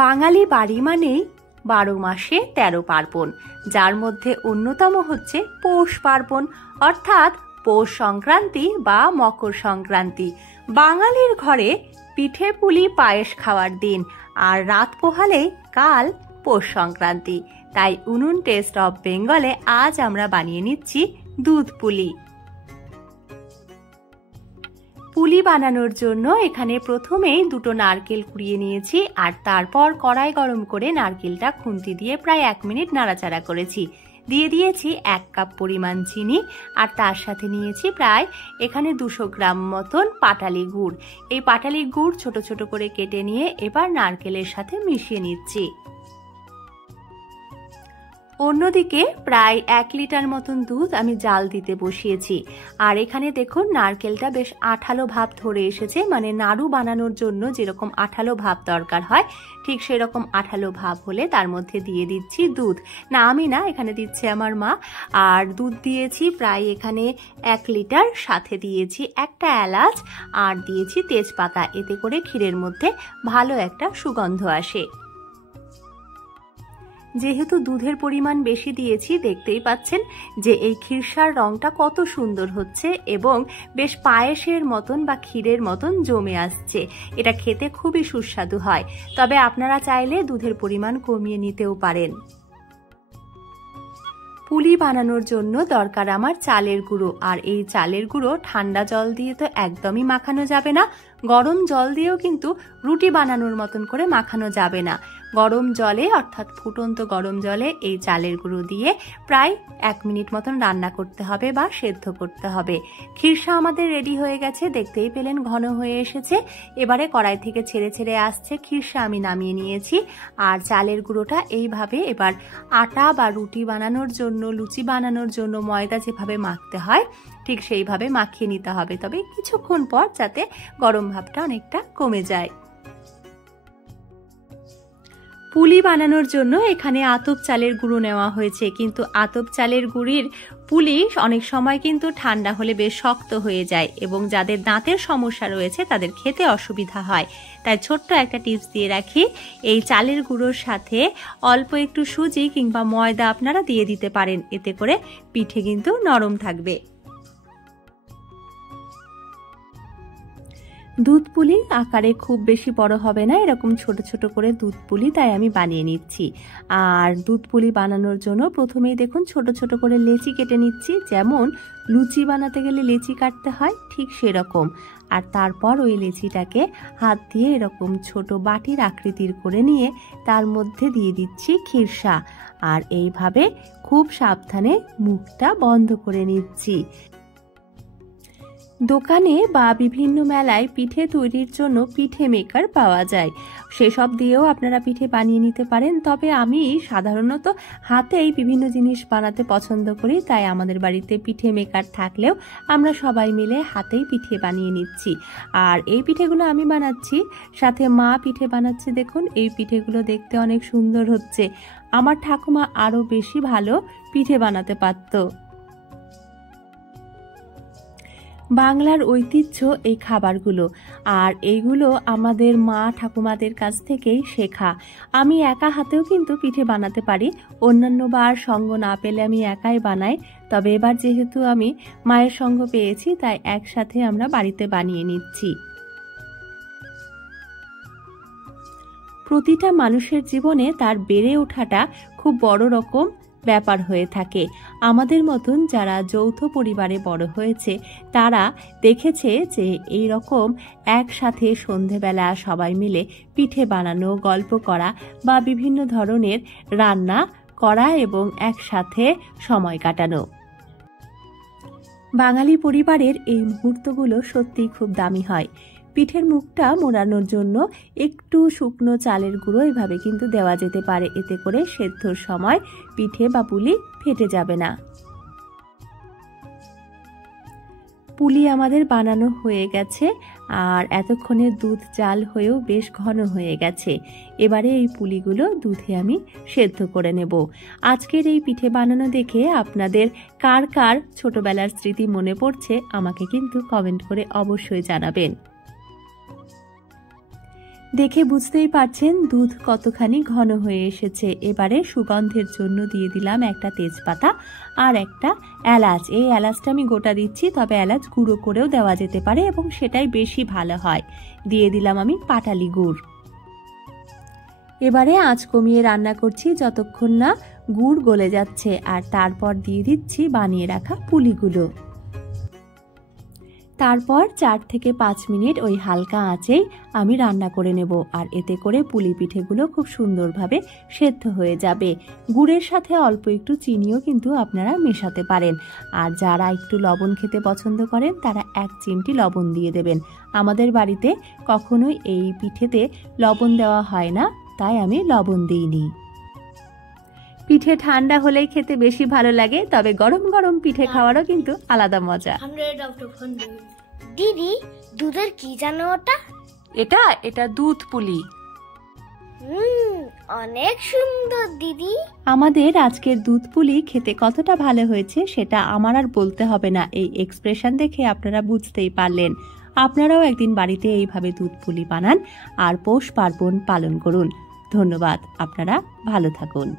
বাঙালি বাড়ি মানেই 12 মাসে 13 পার্বণ, যার মধ্যে অন্যতম হচ্ছে পৌষ পার্বণ, অর্থাৎ পৌষ সংক্রান্তি বা মকর সংক্রান্তি। বাঙালির ঘরে পিঠে পুলি পায়েস খাওয়ার দিন, আর রাত পোহালেই কাল পৌষ সংক্রান্তি। তাই উনুন টেস্ট অফ বেঙ্গলে আজ আমরা বানিয়ে নিচ্ছি দুধ পুলি। পুলি বানানোর জন্য এখানে প্রথমেই 2টো নারকেল কুড়িয়ে নিয়েছি, আর তারপর কড়াই গরম করে নারকেলটা খুন্তি দিয়ে প্রায় 1 মিনিট নাড়াচাড়া করেছি। দিয়ে দিয়েছি 1 কাপ পরিমাণ চিনি, আর তার সাথে নিয়েছি প্রায় এখানে 200 গ্রাম মতন পাটালি গুড়। এই পাটালি গুড় ছোট ছোট করে কেটে নিয়ে এবার নারকেলের সাথে মিশিয়ে নিচ্ছি। অন্যদিকে প্রায় 1 লিটার মতন দুধ আমি জাল দিতে বসিয়েছি, আর এখানে দেখুন নারকেলটা বেশ আঠালো ভাব ধরে এসেছে, মানে নাড়ু বানানোর জন্য যেরকম আঠালো ভাব দরকার হয় ঠিক সেরকম আঠালো ভাব হলে তার মধ্যে দিয়ে দিচ্ছি দুধ। না, আমি না, এখানে দিচ্ছে আমার মা। আর দুধ দিয়েছি প্রায় এখানে 1 লিটার, সাথে দিয়েছি একটা এলাচ আর দিয়েছি তেজপাতা, এতে করে ক্ষীরের মধ্যে ভালো একটা সুগন্ধ আসে। যেহেতু দুধের পরিমাণ বেশি দিয়েছি, দেখতেই পাচ্ছেন যে এই ক্ষীরসার রংটা কত সুন্দর হচ্ছে এবং বেশ পায়েসের মতন বা ক্ষীরের মতন জমে আসছে। এটা খেতে খুবই সুস্বাদু হয়, তবে আপনারা চাইলে দুধের পরিমাণ কমিয়ে নিতেও পারেন। পুলি বানানোর জন্য দরকার আমার চালের গুঁড়ো, আর এই চালের গুঁড়ো ঠান্ডা জল দিয়ে তো একদমই মাখানো যাবে না, গরম জল দিয়েও কিন্তু রুটি বানানোর মতন করে মাখানো যাবে না। গরম জলে, অর্থাৎ ফুটন্ত গরম জলে এই চালের গুঁড়ো দিয়ে প্রায় 1 মিনিট মতন রান্না করতে হবে বা সেদ্ধ করতে হবে। ক্ষীরসা আমাদের রেডি হয়ে গেছে, দেখতেই পেলেন ঘন হয়ে এসেছে। এবারে কড়াই থেকে ছেড়ে ছেড়ে আসছে। ক্ষীরসা আমি নামিয়ে নিয়েছি, আর চালের গুঁড়োটা এইভাবে এবার আটা বা রুটি বানানোর জন্য, লুচি বানানোর জন্য ময়দা যেভাবে মাখতে হয় ঠিক সেইভাবে মাখিয়ে নিতে হবে, তবে কিছুক্ষণ পর যাতে গরম ভাবটা অনেকটা কমে যায়। পুলি বানানোর জন্য এখানে আতপ চালের গুঁড়ো নেওয়া হয়েছে, কিন্তু আতপ চালের গুঁড়ির পুলি অনেক সময় কিন্তু ঠান্ডা হলে বেশ শক্ত হয়ে যায় এবং যাদের দাঁতের সমস্যা রয়েছে তাদের খেতে অসুবিধা হয়। তাই ছোট্ট একটা টিপস দিয়ে রাখি, এই চালের গুঁড়োর সাথে অল্প একটু সুজি কিংবা ময়দা আপনারা দিয়ে দিতে পারেন, এতে করে পিঠে কিন্তু নরম থাকবে। দুধ পুলি আকারে খুব বেশি বড় হবে না, এরকম ছোট ছোট করে দুধ পুলি তাই আমি বানিয়ে নিচ্ছি। আর দুধ পুলি বানানোর জন্য প্রথমেই দেখুন ছোট ছোট করে লেচি কেটে নিচ্ছি, যেমন লুচি বানাতে গেলে লেচি কাটতে হয় ঠিক সেরকম। আর তারপর ওই লেচিটাকে হাত দিয়ে এরকম ছোট বাটির আকৃতির করে নিয়ে তার মধ্যে দিয়ে দিচ্ছি ক্ষীরসা, আর এইভাবে খুব সাবধানে মুখটা বন্ধ করে নিচ্ছি। দোকানে বা বিভিন্ন মেলায় পিঠে তৈরির জন্য পিঠে মেকার পাওয়া যায়, সেসব দিয়েও আপনারা পিঠে বানিয়ে নিতে পারেন, তবে আমি সাধারণত হাতেই বিভিন্ন জিনিস বানাতে পছন্দ করি, তাই আমাদের বাড়িতে পিঠে মেকার থাকলেও আমরা সবাই মিলে হাতেই পিঠে বানিয়ে নিচ্ছি। আর এই পিঠেগুলো আমি বানাচ্ছি, সাথে মা পিঠে বানাচ্ছে। দেখুন এই পিঠেগুলো দেখতে অনেক সুন্দর হচ্ছে। আমার ঠাকুমা আরো বেশি ভালো পিঠে বানাতে পারত। বাংলার ঐতিহ্য এই খাবারগুলো, আর এইগুলো আমাদের মা ঠাকুমাদের কাছ থেকেই শেখা। আমি একা হাতেও কিন্তু পিঠে বানাতে পারি, অন্যান্য বার সঙ্গ না পেলে আমি একাই বানাই, তবে এবার যেহেতু আমি মায়ের সঙ্গ পেয়েছি তাই একসাথে আমরা বাড়িতে বানিয়ে নিচ্ছি। প্রতিটা মানুষের জীবনে তার বেড়ে ওঠাটা খুব বড় রকম ব্যাপার হয়ে থাকে। আমাদের মতন যারা যৌথ পরিবারে বড় হয়েছে তারা দেখেছে যে এই রকম একসাথে সন্ধেবেলা সবাই মিলে পিঠে বানানো, গল্প করা বা বিভিন্ন ধরনের রান্না করা এবং একসাথে সময় কাটানো। বাঙালি পরিবারের এই মুহূর্তগুলো সত্যিই খুব দামি হয়। পিঠের মুখটা মোড়ানোর জন্য একটু শুকনো চালের গুঁড়ো এভাবে কিন্তু দেওয়া যেতে পারে, এতে করে সেদ্ধর সময় পিঠে বা পুলি ফেটে যাবে না। পুলি আমাদের বানানো হয়ে গেছে, আর এতক্ষণে দুধ জাল হয়েও বেশ ঘন হয়ে গেছে। এবারে এই পুলিগুলো দুধে আমি সেদ্ধ করে নেব। আজকের এই পিঠে বানানো দেখে আপনাদের কার কার ছোটবেলার স্মৃতি মনে পড়ছে আমাকে কিন্তু কমেন্ট করে অবশ্যই জানাবেন। দেখে বুঝতেই পারছেন দুধ কতখানি ঘন হয়ে এসেছে। এবারে সুগন্ধের জন্য দিয়ে দিলাম একটা তেজপাতা আর একটা এলাচ। এই এলাচটা আমি গোটা দিচ্ছি, তবে এলাচ গুঁড়ো করেও দেওয়া যেতে পারে এবং সেটাই বেশি ভালো হয়। দিয়ে দিলাম আমি পাটালি গুড়। এবারে আঁচ কমিয়ে রান্না করছি যতক্ষণ না গুড় গলে যাচ্ছে, আর তারপর দিয়ে দিচ্ছি বানিয়ে রাখা পুলিগুলো। তারপর 4 থেকে 5 মিনিট ওই হালকা আঁচেই আমি রান্না করে নেব, আর এতে করে পুলি পিঠেগুলো খুব সুন্দরভাবে সেদ্ধ হয়ে যাবে। গুড়ের সাথে অল্প একটু চিনিও কিন্তু আপনারা মেশাতে পারেন, আর যারা একটু লবণ খেতে পছন্দ করেন তারা 1 চিমটি লবণ দিয়ে দেবেন। আমাদের বাড়িতে কখনোই এই পিঠেতে লবণ দেওয়া হয় না, তাই আমি লবণ দিইনি। পিঠে ঠান্ডা হলেই খেতে বেশি ভালো লাগে, তবে গরম গরম পিঠে খাওয়ারও কিন্তু আলাদা মজা। দিদি, দুধের কি জানো ওটা? এটা দুধ পুলি। অনেক সুন্দর দিদি। আমাদের আজকের দুধ পুলি খেতে কতটা ভালো হয়েছে সেটা আমার আর বলতে হবে না, এই এক্সপ্রেশন দেখে আপনারা বুঝতেই পারলেন। আপনারাও একদিন বাড়িতে এইভাবে দুধ পুলি বানান আর পৌষ পার্বণ পালন করুন। ধন্যবাদ, আপনারা ভালো থাকুন।